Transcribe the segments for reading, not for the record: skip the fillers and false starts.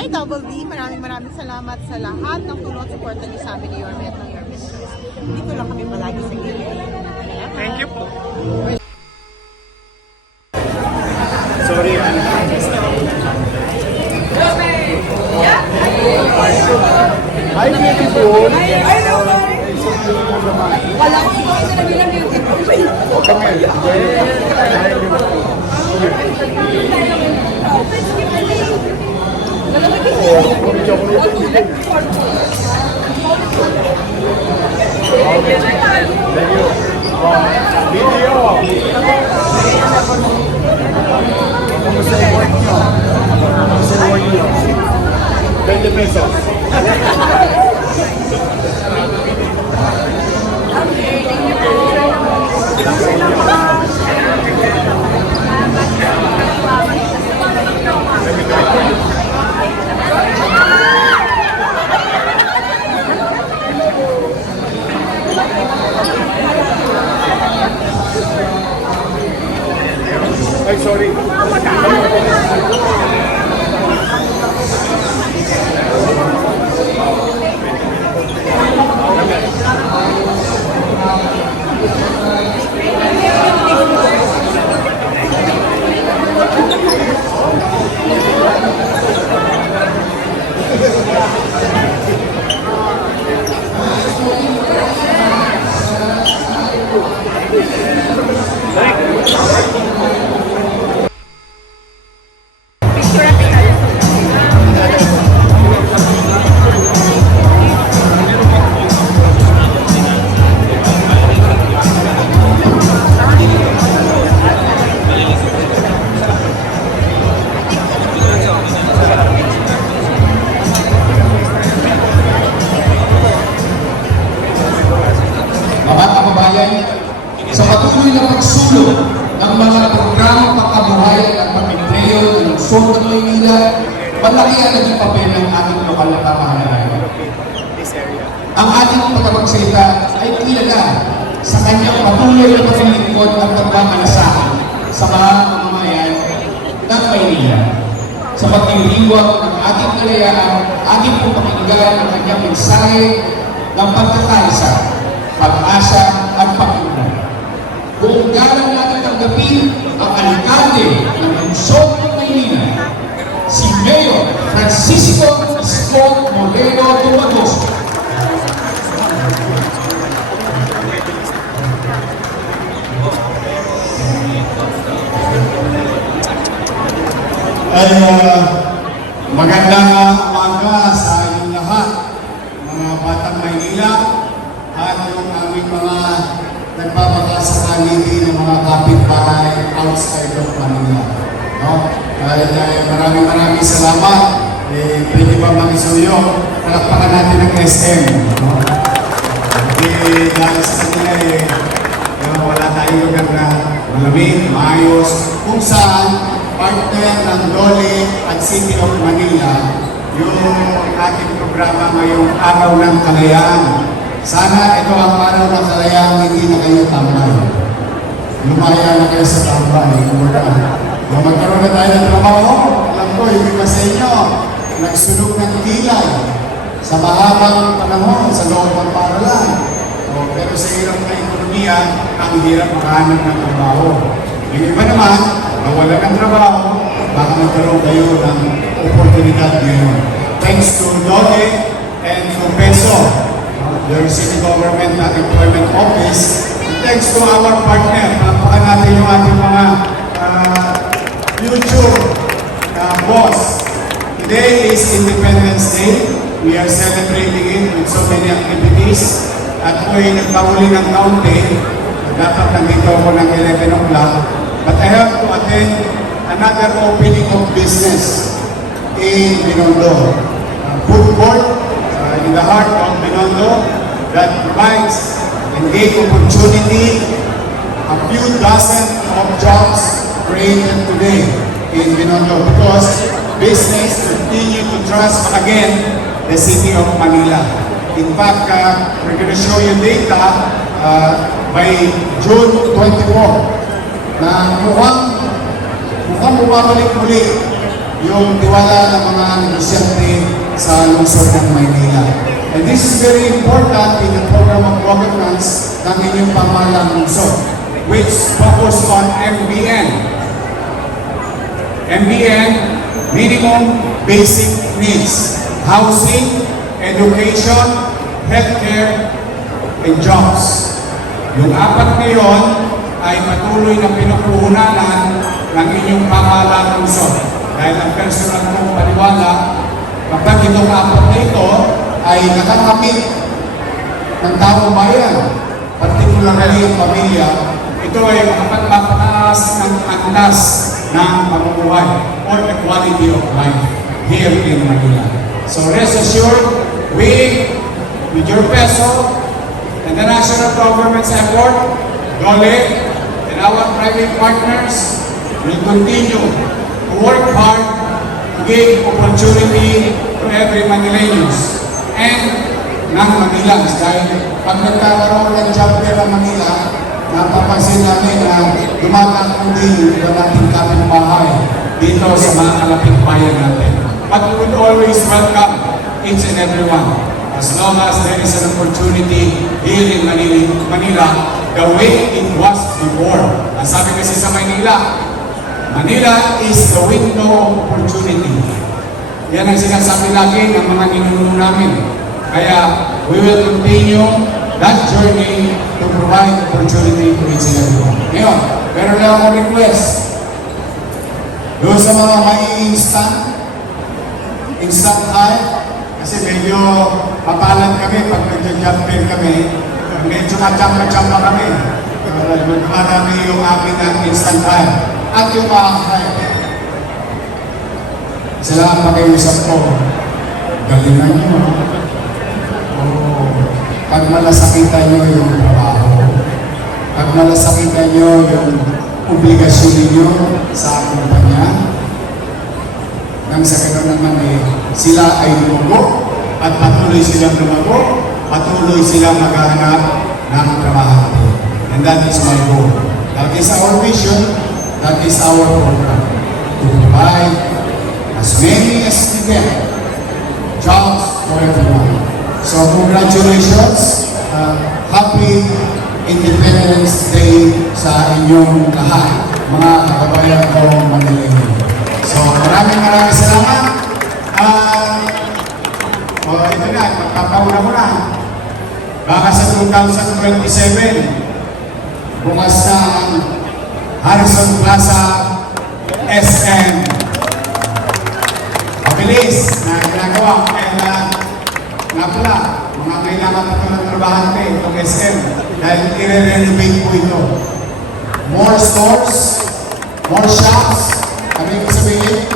Hi, Double D. Maraming salamat sa lahat ng tulong at suporta niyo sa amin ni Yorme at ng Yorme Stress. Dito lang kami palagi sa gilid. Thank you po. Sorry, Hi, beautiful. Walang ikaw na bilang beautiful. Okay, Ay, sorry. Sa patuloy na pagsulong ng mga programang pangkabuhayan at pamimpreo ng lungsod ng Maynila, malaki ang naging papel ng ating lokal na pamahalaan. Ang ating pagkapagsalita ay kilala sa kanyang patuloy na paglilingkod at pagmamalasakit sa mga mamamayan ng Maynila. Sa pagdiriwang ng ating kalayaan, ating pupakinggan ang kanyang mensahe ng pagkakaisa, pag-asa at pag-unay. Kung galang natin tanggapin ang alkalde ng lungsod ng Maynila, si Mayor Francisco Isko Moreno Dumagoso. Ay magandang umaga sa inyong lahat, mga batang Maynila at yung aming mga nagpapakasakali ng mga kapitbahay outside of Manila. No? Kahit maraming salamat. Pwede ba makisuyo? Palakpakan natin ng SM. No? Dahil sa kanila wala tayong lugar na malamig, maayos, kung saan partner ng Dole at City of Manila yung ating programa ngayong Araw ng Kalayaan. Sana ito ang araw ng kalayaan, hindi na kayo tambay. Lumaya na kayo sa tambay. Magkaroon na tayo ng trabaho. Alam ko, hindi pa sa inyo. Nagsunog ng kilay sa mahabang panahon sa loob ng paralan. Pero sa hirap na ekonomiya, ang hirap makahanap ng trabaho. Yung iba naman, nawala ng trabaho, baka magkaroon kayo ng oportunidad ngayon. Thanks to Dole and to Peso, your city government and employment office. And thanks to our partner, panapakan natin yung ating mga future boss. Today is Independence Day. We are celebrating it with so many activities. At ako'y nagpahuli ng counting. Dapat nandito ako ng 11 o'clock. But I have to attend another opening of business in Binondo. Food court in the heart of Binondo that provides engaged opportunity, a few dozen of jobs created today in Binondo because business continue to trust again the city of Manila. In fact, we're going to show you data by June 24 na mukhang bumabalik muli yung tiwala ng mga negosyante sa lungsod ng Maynila. And this is very important in the program of governance ng inyong pamahalang lungsod, which focus on MBN. MBN, minimum basic needs, housing, education, healthcare, and jobs. Yung apat na yun ay patuloy na pinupuhunanan ng inyong pamahalang lungsod. Dahil ang personal kong paniwala, kapag itong apat na ito ay nakakamit ng taong bayan, particularly ang pamilya, ito ay mapataas ng antas ng pamumuhay or the quality of life here in Manila. So rest assured, we, with your peso, and the national government's effort, DOLE, and our private partners will continue to work hard to give opportunity to every Manileños and non-Manilans. Dahil pag nagkakaroon ng job fair ng Manila, napapansin namin na dumatakong din yung iba nating kapitbahay dito sa mga kalapit bayan natin. But we would always welcome each and every one as long as there is an opportunity here in Manila the way it was before. Ang sabi kasi sa Manila, Manila is the window of opportunity. Yan ang sinasabi lagi ng mga ninuno namin. Kaya we will continue that journey to provide opportunity to each and everyone. Ngayon, meron lang akong request. Doon sa mga may instant high, kasi medyo papalan kami pag nag-jump fair kami, medyo kachamba kami. Marami yung amin na instant high. At yung mga high. Sila ang pakiusap ko. Galingan nyo. Pag malasakitan nyo yung trabaho, pag malasakitan nyo yung obligasyon ninyo sa kumpanya, nang sa gano'n naman sila ay lumago at patuloy silang lumago, patuloy silang maghahanap ng trabaho. And that is my goal. That is our vision, that is our program. To provide as many as we can jobs for everyone. So congratulations, happy Independence Day sa inyong lahat, mga kababayan kong Manileño. So maraming salamat. Ito na, magpapauna ko na. Baka sa 2027, bukas na ang Harrison Plaza SM. Mabilis na ginagawa. Nga pala, mga kailangan ito ng trabahante, itong SM, dahil i-renovate po ito. More stores, more shops, kami ko sabihin,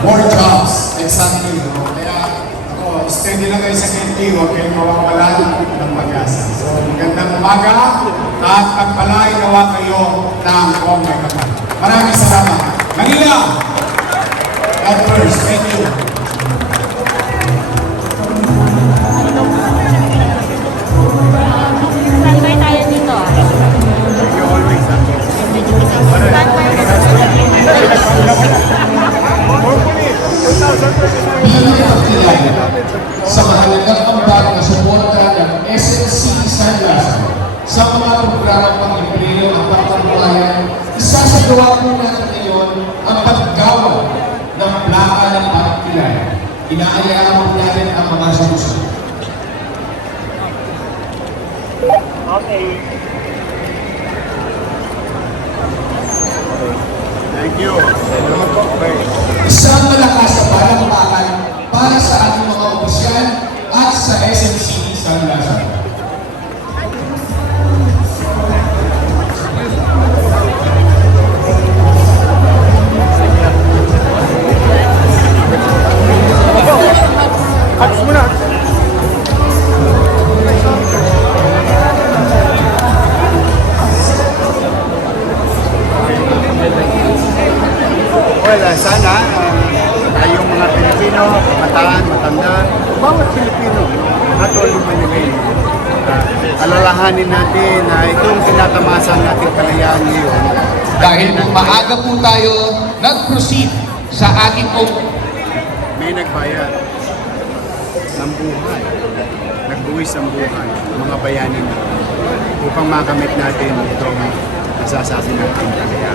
more jobs. Exactly. Kaya ako, steady lang kayo sa KT, huwag kayong mawawalan ng pag-asa. So, magandang umaga at pagpalain nawa kayo ng buong may kapal. Maraming salamat. Manila! God first. Thank you. Standby tayo dito. Bilang pagkilala sa mahalagang ambag na suporta ng SNC San Laza sa mga programang pang-empleo at pangkabuhayan, isasagawa po natin ngayon ang paggawa ng plaka ng pagkilala. Inaayaan po natin ang mga sumusunod. Okay. Thank you. Isang malakas na palakpakan para sa ating mga opisyal at sa SNC San Laza. Cuts mo na. Well, sana tayong mga Pilipino, kabataan, matanda, bawat Pilipino, at all Manileño, alalahanin natin na itong tinatamasan natin kalayaan ngayon. Dahil kung maaga po tayo nag-proceed sa ating pong May nagbayad ng buhay, nagbuwis ang buhay, mga bayani na upang makamit natin itong nasasabi natin kaya